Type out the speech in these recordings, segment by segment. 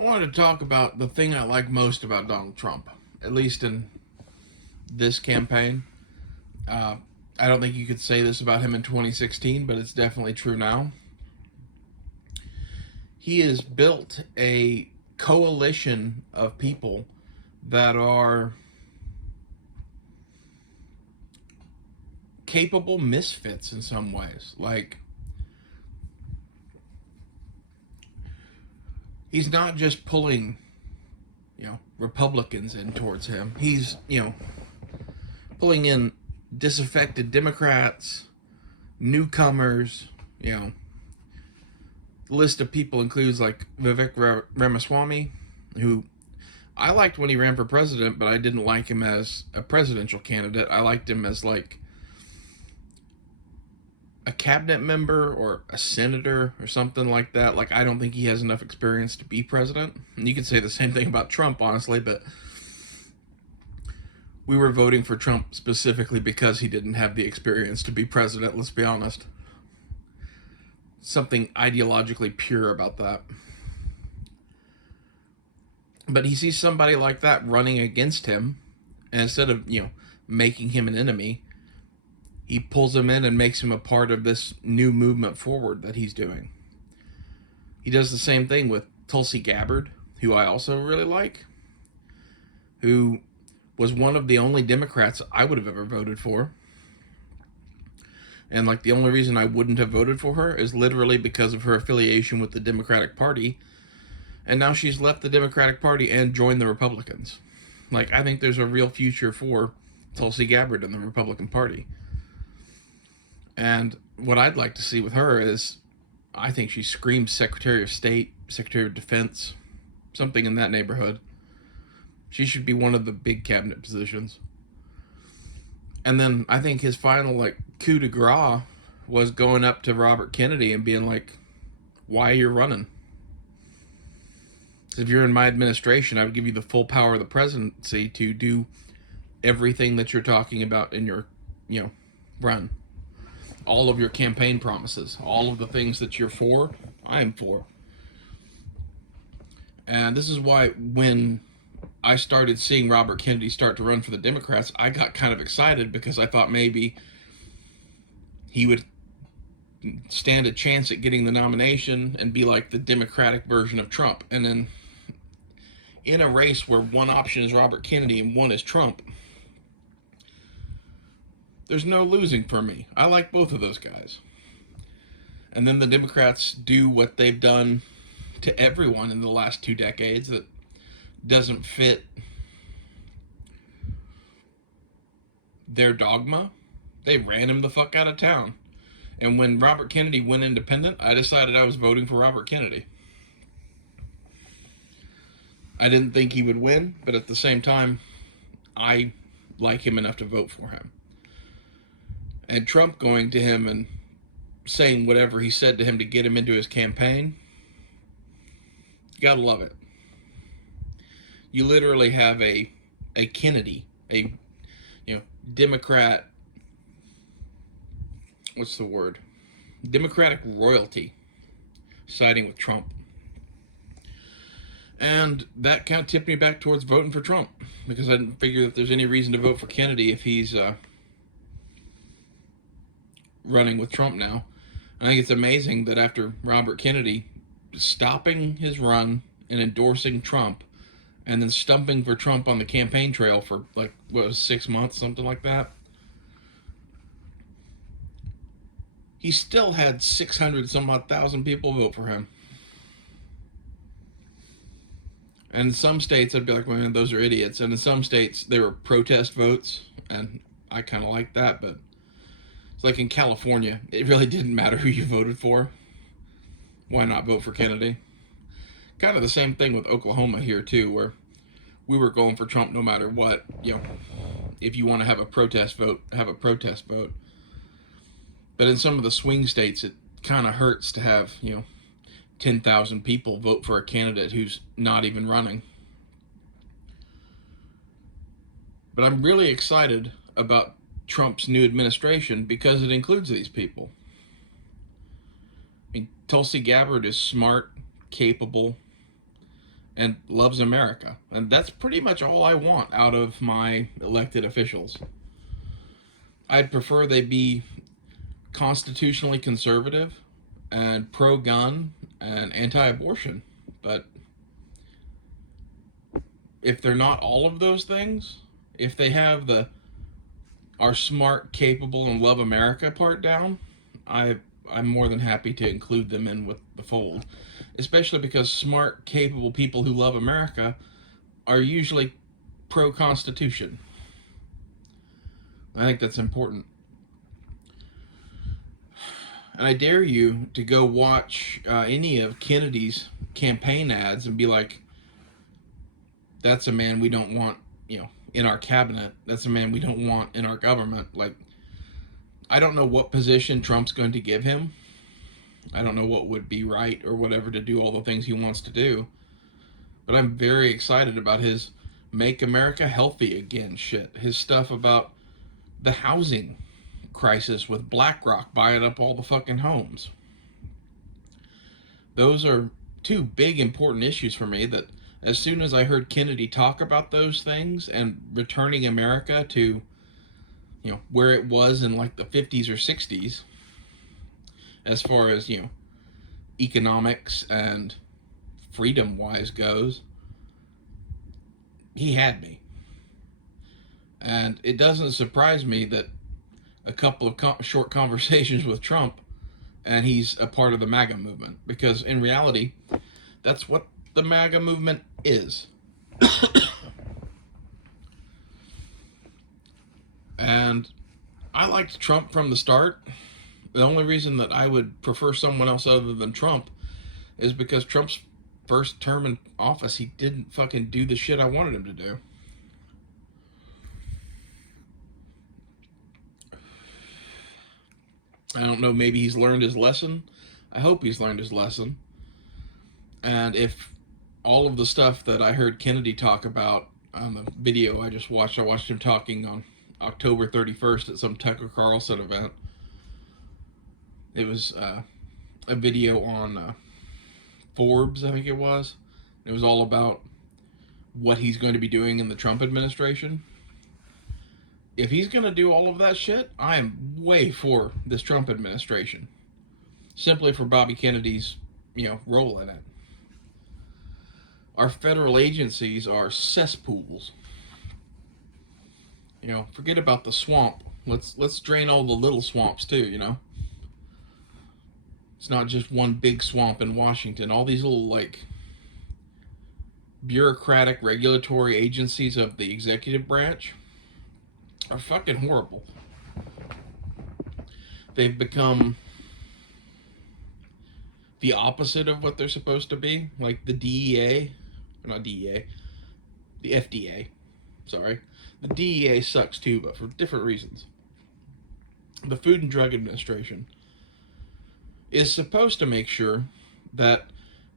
I wanted to talk about the thing I like most about Donald Trump, at least in this campaign. Uh, I don't think you could say this about him in 2016, but it's definitely true now. He has built a coalition of people that are capable misfits in some ways. Like, he's not just pulling, Republicans in towards him. He's, pulling in disaffected Democrats, newcomers, the list of people includes like Vivek Ramaswamy, who I liked when he ran for president, but I didn't like him as a presidential candidate. I liked him as like a cabinet member or a senator or something like that. Like, I don't think he has enough experience to be president. And you could say the same thing about Trump, honestly, but we were voting for Trump specifically because he didn't have the experience to be president, let's be honest. Something ideologically pure about that. But he sees somebody like that running against him, and instead of, making him an enemy, he pulls him in and makes him a part of this new movement forward that he's doing. He does the same thing with Tulsi Gabbard, who I also really like, who was one of the only Democrats I would have ever voted for. And like, the only reason I wouldn't have voted for her is literally because of her affiliation with the Democratic Party. And now she's left the Democratic Party and joined the Republicans. Like, I think there's a real future for Tulsi Gabbard in the Republican Party. And what I'd like to see with her is, I think she screams Secretary of State, Secretary of Defense, something in that neighborhood. She should be one of the big cabinet positions. And then I think his final like coup de grace was going up to Robert Kennedy and being like, "Why are you running? If you're in my administration, I would give you the full power of the presidency to do everything that you're talking about in your, run. All of your campaign promises, all of the things that you're for, I am for." And this is why when I started seeing Robert Kennedy start to run for the Democrats, I got kind of excited because I thought maybe he would stand a chance at getting the nomination and be like the Democratic version of Trump. And then in a race where one option is Robert Kennedy and one is Trump, there's no losing for me. I like both of those guys. And then the Democrats do what they've done to everyone in the last 2 decades that doesn't fit their dogma. They ran him the fuck out of town. And when Robert Kennedy went independent, I decided I was voting for Robert Kennedy. I didn't think he would win, but at the same time, I like him enough to vote for him. And Trump going to him and saying whatever he said to him to get him into his campaign, you gotta love it. You literally have a Kennedy, a Democrat, what's the word? Democratic royalty siding with Trump. And that kind of tipped me back towards voting for Trump, because I didn't figure that there's any reason to vote for Kennedy if he's running with Trump now. I think it's amazing that after Robert Kennedy stopping his run and endorsing Trump, and then stumping for Trump on the campaign trail for like, what was 6 months, something like that, he still had 600 some odd thousand people vote for him. And in some states, I'd be like, man, those are idiots. And in some states, they were protest votes, and I kind of like that. But it's like in California, it really didn't matter who you voted for. Why not vote for Kennedy? Kind of the same thing with Oklahoma here too, where we were going for Trump no matter what. If you want to have a protest vote, have a protest vote. But in some of the swing states, it kind of hurts to have 10,000 people vote for a candidate who's not even running. But I'm really excited about Trump's new administration because it includes these people. I mean, Tulsi Gabbard is smart, capable, and loves America. And that's pretty much all I want out of my elected officials. I'd prefer they be constitutionally conservative and pro-gun and anti-abortion. But if they're not all of those things, if they have the are smart, capable, and love America part down, I'm more than happy to include them in with the fold. Especially because smart, capable people who love America are usually pro-Constitution. I think that's important. And I dare you to go watch any of Kennedy's campaign ads and be like, that's a man we don't want, in our cabinet. That's a man we don't want in our government. Like, I don't know what position Trump's going to give him. I don't know what would be right or whatever to do all the things he wants to do. But I'm very excited about his Make America Healthy Again shit. His stuff about the housing crisis with BlackRock buying up all the fucking homes. Those are two big important issues for me that as soon as I heard Kennedy talk about those things and returning America to, where it was in like the 50s or 60s, as far as, economics and freedom-wise goes, he had me. And it doesn't surprise me that a couple of short conversations with Trump and he's a part of the MAGA movement. Because in reality, that's what the MAGA movement is. And I liked Trump from the start. The only reason that I would prefer someone else other than Trump is because Trump's first term in office, he didn't fucking do the shit I wanted him to do. I don't know, maybe he's learned his lesson. I hope he's learned his lesson. And if all of the stuff that I heard Kennedy talk about on the video I watched him talking on October 31st at some Tucker Carlson event. It was a video on Forbes, I think it was. It was all about what he's going to be doing in the Trump administration. If he's going to do all of that shit, I am way for this Trump administration. Simply for Bobby Kennedy's, role in it. Our federal agencies are cesspools. Forget about the swamp. Let's drain all the little swamps too, It's not just one big swamp in Washington. All these little, bureaucratic regulatory agencies of the executive branch are fucking horrible. They've become the opposite of what they're supposed to be. Like the DEA, or not DEA, the FDA, sorry. The DEA sucks too, but for different reasons. The Food and Drug Administration is supposed to make sure that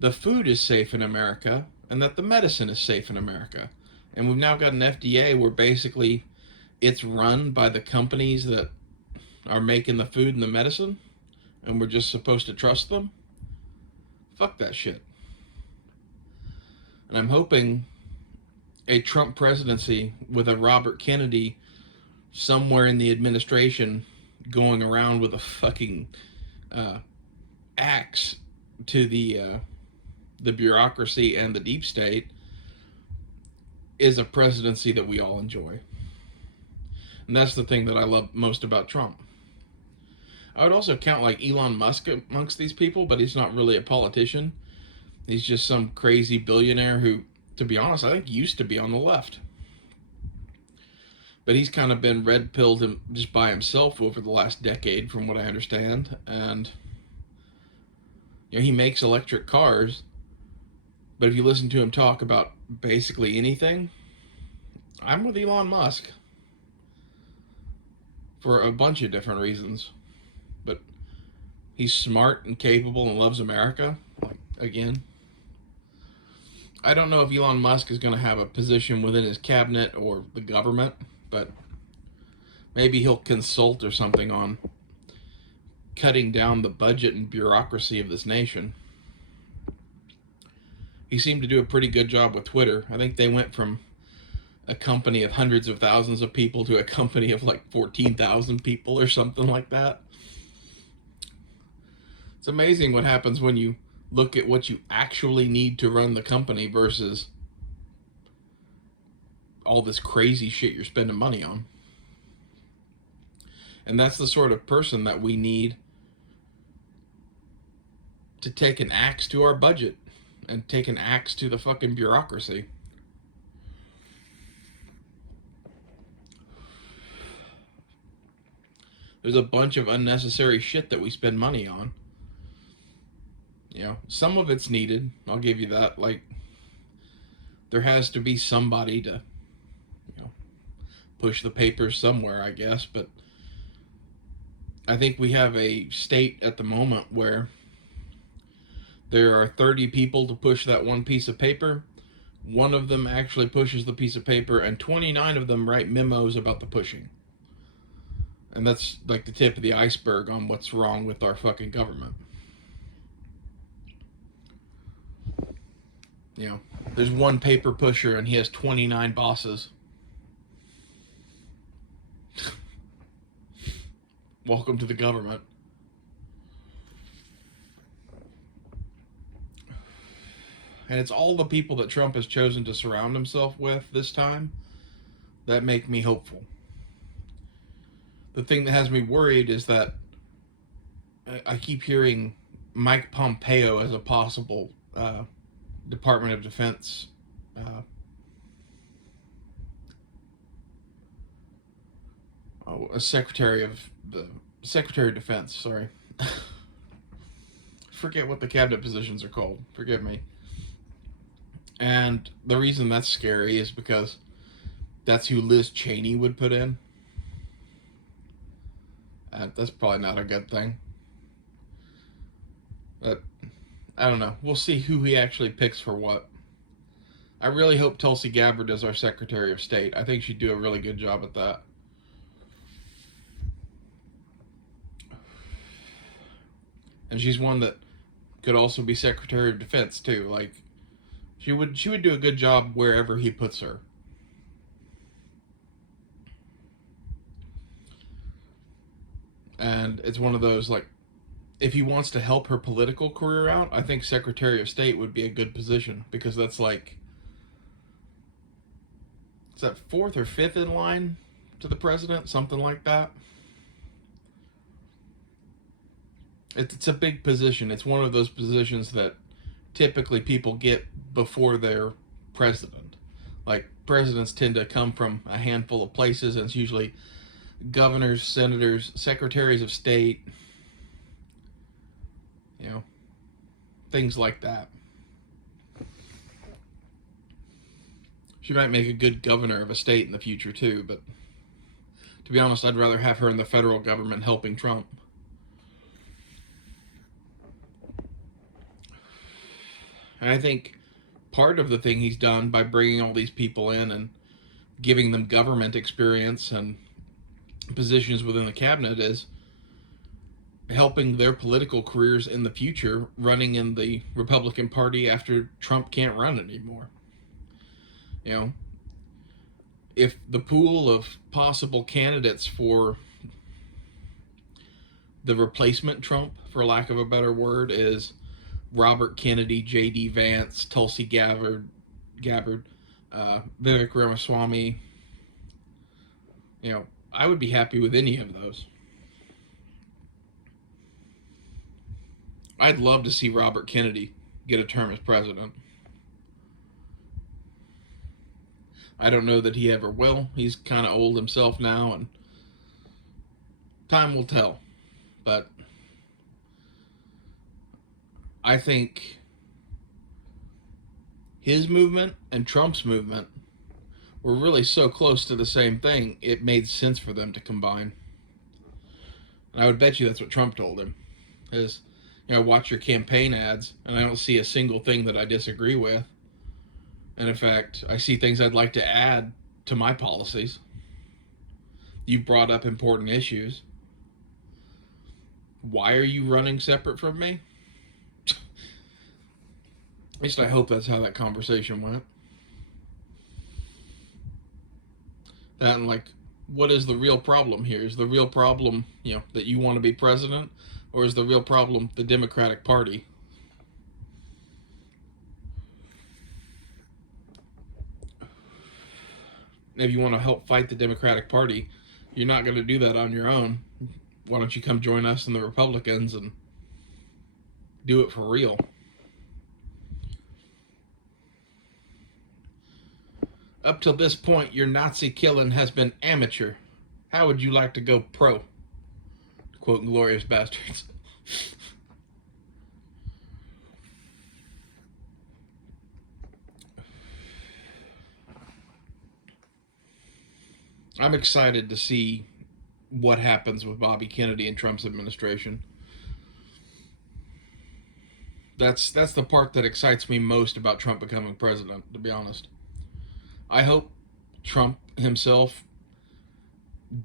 the food is safe in America and that the medicine is safe in America. And we've now got an FDA where basically it's run by the companies that are making the food and the medicine, and we're just supposed to trust them. Fuck that shit. And I'm hoping a Trump presidency with a Robert Kennedy somewhere in the administration going around with a fucking axe to the bureaucracy and the deep state is a presidency that we all enjoy. And that's the thing that I love most about Trump. I would also count Elon Musk amongst these people, but he's not really a politician. He's just some crazy billionaire who, to be honest, I think used to be on the left. But he's kind of been red-pilled just by himself over the last decade, from what I understand. And he makes electric cars, but if you listen to him talk about basically anything, I'm with Elon Musk for a bunch of different reasons. But he's smart and capable and loves America. Again, I don't know if Elon Musk is going to have a position within his cabinet or the government, but maybe he'll consult or something on cutting down the budget and bureaucracy of this nation. he seemed to do a pretty good job with Twitter. I think they went from a company of hundreds of thousands of people to a company of like 14,000 people or something like that. It's amazing what happens when you look at what you actually need to run the company versus all this crazy shit you're spending money on. And that's the sort of person that we need to take an axe to our budget and take an axe to the fucking bureaucracy. There's a bunch of unnecessary shit that we spend money on. You know, some of it's needed. I'll give you that. Like, there has to be somebody to, you know, push the papers somewhere, I guess. But I think we have a state at the moment where there are 30 people to push that one piece of paper. One of them actually pushes the piece of paper, and 29 of them write memos about the pushing. And that's like the tip of the iceberg on what's wrong with our fucking government. You know, there's one paper pusher and he has 29 bosses. Welcome to the government. And it's all the people that Trump has chosen to surround himself with this time that make me hopeful. The thing that has me worried is that I keep hearing Mike Pompeo as a possible Department of Defense a Secretary of Defense, sorry. Forget what the cabinet positions are called. Forgive me. And the reason that's scary is because that's who Liz Cheney would put in. That's probably not a good thing. But I don't know. We'll see who he actually picks for what. I really hope Tulsi Gabbard is our Secretary of State. I think she'd do a really good job at that. And she's one that could also be Secretary of Defense too. Like, she would do a good job wherever he puts her. And it's one of those, like, if he wants to help her political career out, I think Secretary of State would be a good position, because that's like, is that fourth or fifth in line to the president? Something like that. It's a big position. It's one of those positions that typically people get before they're president. Like, presidents tend to come from a handful of places, and it's usually governors, senators, secretaries of state, you know, things like that. She might make a good governor of a state in the future too, but to be honest, I'd rather have her in the federal government helping Trump. And I think part of the thing he's done by bringing all these people in and giving them government experience and positions within the cabinet is helping their political careers in the future, running in the Republican Party after Trump can't run anymore. You know, if the pool of possible candidates for the replacement Trump, for lack of a better word, is Robert Kennedy, J.D. Vance, Tulsi Gabbard, Vivek Ramaswamy, you know, I would be happy with any of those. I'd love to see Robert Kennedy get a term as president. I don't know that he ever will. He's kind of old himself now, and time will tell. But I think his movement and Trump's movement were really so close to the same thing, it made sense for them to combine. And I would bet you that's what Trump told him. Is, you know, watch your campaign ads, and I don't see a single thing that I disagree with. And in fact, I see things I'd like to add to my policies. You brought up important issues. Why are you running separate from me? least I hope that's how that conversation went. That and like, what is the real problem here? Is the real problem, that you want to be president? Or is the real problem the Democratic Party? If you want to help fight the Democratic Party, you're not going to do that on your own. Why don't you come join us and the Republicans and do it for real? Up till this point, your Nazi killing has been amateur. How would you like to go pro? To quote Inglourious Basterds. I'm excited to see what happens with Bobby Kennedy and Trump's administration. That's the part that excites me most about Trump becoming president, to be honest. I hope Trump himself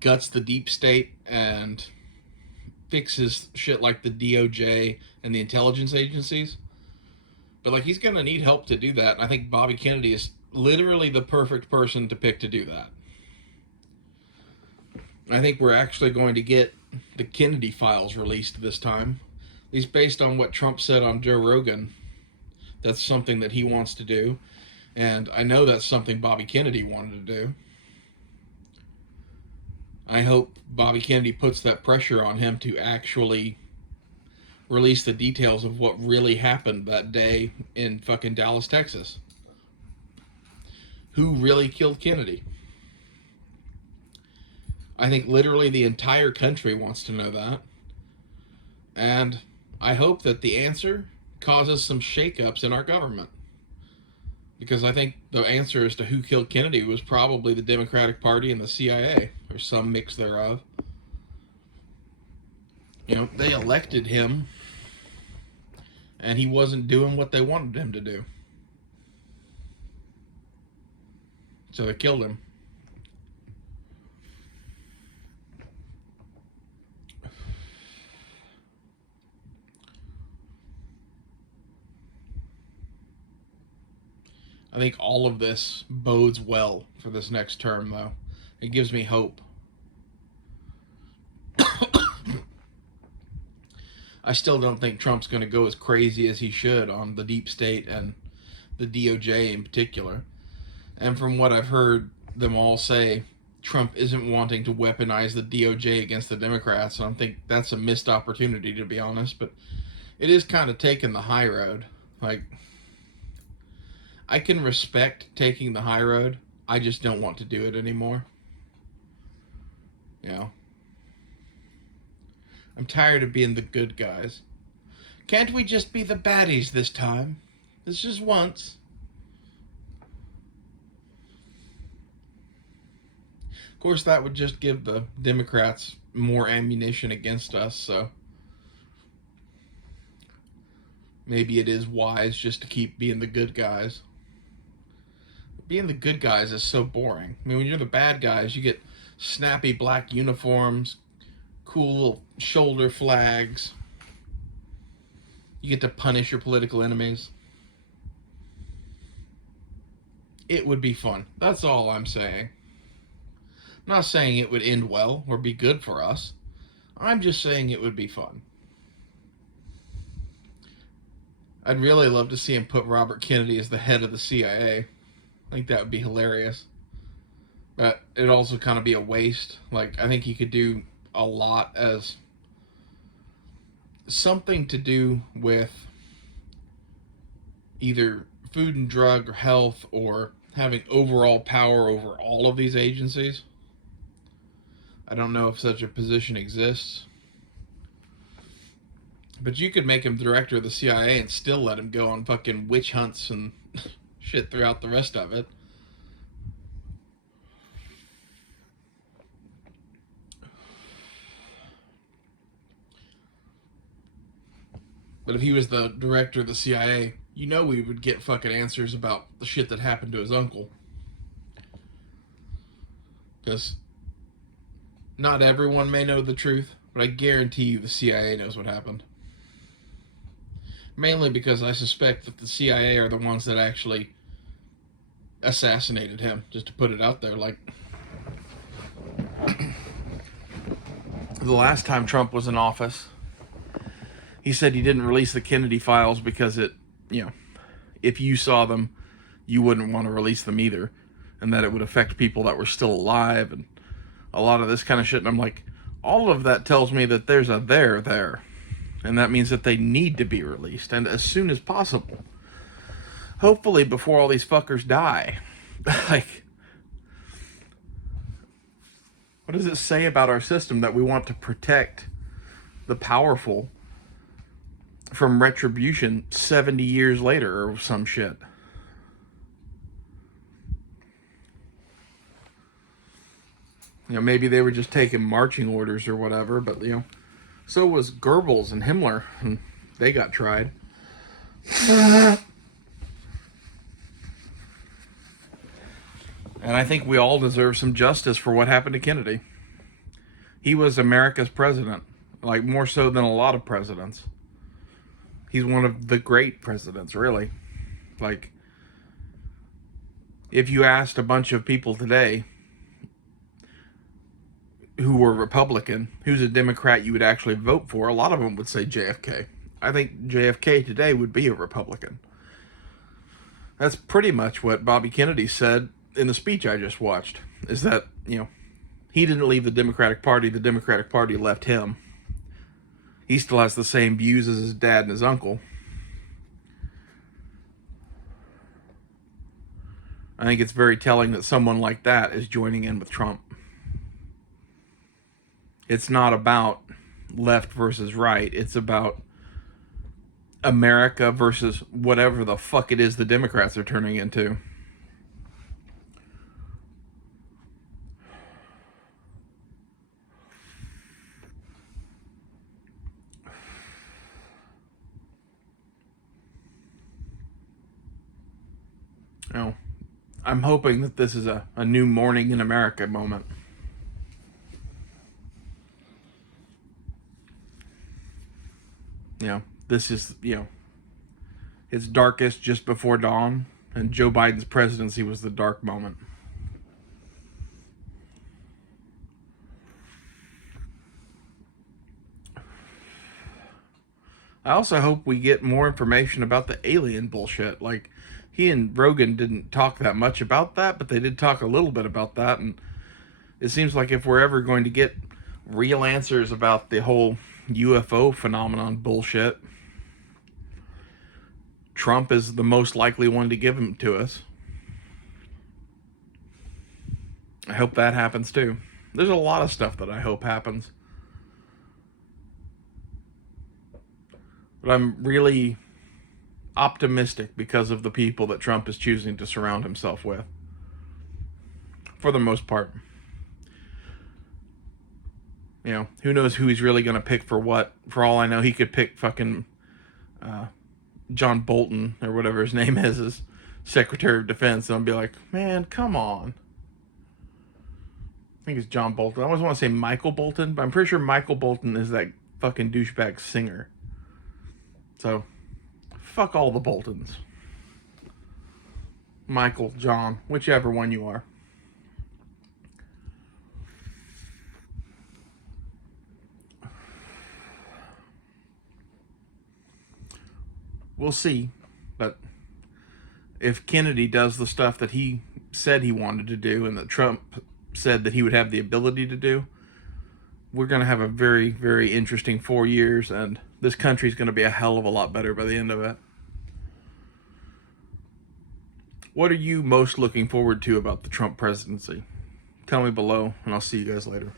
guts the deep state and fixes shit like the DOJ and the intelligence agencies. But like, he's gonna need help to do that, and I think Bobby Kennedy is literally the perfect person to pick to do that. I think we're actually going to get the Kennedy files released this time. At least based on what Trump said on Joe Rogan. That's something that he wants to do. And I know that's something Bobby Kennedy wanted to do. I hope Bobby Kennedy puts that pressure on him to actually release the details of what really happened that day in fucking Dallas, Texas. Who really killed Kennedy? I think literally the entire country wants to know that. And I hope that the answer causes some shakeups in our government. Because I think the answer as to who killed Kennedy was probably the Democratic Party and the CIA, or some mix thereof. They elected him, and he wasn't doing what they wanted him to do. So they killed him. I think all of this bodes well for this next term, though. It gives me hope. I still don't think Trump's going to go as crazy as he should on the deep state and the DOJ in particular. And from what I've heard them all say, Trump isn't wanting to weaponize the DOJ against the Democrats. And I think that's a missed opportunity, to be honest. But it is kind of taking the high road. Like, I can respect taking the high road. I just don't want to do it anymore. I'm tired of being the good guys. Can't we just be the baddies this time? It's just once. Of course, that would just give the Democrats more ammunition against us, so maybe it is wise just to keep being the good guys. Being the good guys is so boring. I mean, when you're the bad guys, you get snappy black uniforms, cool little shoulder flags. You get to punish your political enemies. It would be fun. That's all I'm saying. I'm not saying it would end well or be good for us. I'm just saying it would be fun. I'd really love to see him put Robert Kennedy as the head of the CIA. I think that would be hilarious. But it'd also kind of be a waste. Like, I think he could do a lot as something to do with either food and drug or health or having overall power over all of these agencies. I don't know if such a position exists. But you could make him director of the CIA and still let him go on fucking witch hunts and shit throughout the rest of it. But if he was the director of the CIA, we would get fucking answers about the shit that happened to his uncle. Because not everyone may know the truth, but I guarantee you the CIA knows what happened. Mainly because I suspect that the CIA are the ones that actually assassinated him, just to put it out there. Like, the last time Trump was in office, he said he didn't release the Kennedy files because if you saw them, you wouldn't want to release them either, and that it would affect people that were still alive and a lot of this kind of shit. And I'm like, all of that tells me that there's a there, and that means that they need to be released, and as soon as possible. Hopefully before all these fuckers die. Like, what does it say about our system that we want to protect the powerful from retribution 70 years later or some shit? Maybe they were just taking marching orders or whatever, but, so was Goebbels and Himmler, and they got tried. And I think we all deserve some justice for what happened to Kennedy. He was America's president, like more so than a lot of presidents. He's one of the great presidents, really. Like, if you asked a bunch of people today who were Republican, who's a Democrat you would actually vote for, a lot of them would say JFK. I think JFK today would be a Republican. That's pretty much what Bobby Kennedy said in the speech I just watched, is that, he didn't leave the Democratic Party left him. He still has the same views as his dad and his uncle. I think it's very telling that someone like that is joining in with Trump. It's not about left versus right. It's about America versus whatever the fuck it is the Democrats are turning into. I'm hoping that this is a new morning in America moment. This is, it's darkest just before dawn, and Joe Biden's presidency was the dark moment. I also hope we get more information about the alien bullshit. Like, he and Rogan didn't talk that much about that, but they did talk a little bit about that, and it seems like if we're ever going to get real answers about the whole UFO phenomenon bullshit, Trump is the most likely one to give them to us. I hope that happens too. There's a lot of stuff that I hope happens. But I'm really optimistic because of the people that Trump is choosing to surround himself with. For the most part. Who knows who he's really going to pick for what. For all I know, he could pick fucking John Bolton, or whatever his name is, as Secretary of Defense, and I'll be like, man, come on. I think it's John Bolton. I always want to say Michael Bolton, but I'm pretty sure Michael Bolton is that fucking douchebag singer. So, fuck all the Boltons. Michael, John, whichever one you are. We'll see, but if Kennedy does the stuff that he said he wanted to do and that Trump said that he would have the ability to do, we're going to have a very, very interesting 4 years, and this country's going to be a hell of a lot better by the end of it. What are you most looking forward to about the Trump presidency? Tell me below, and I'll see you guys later.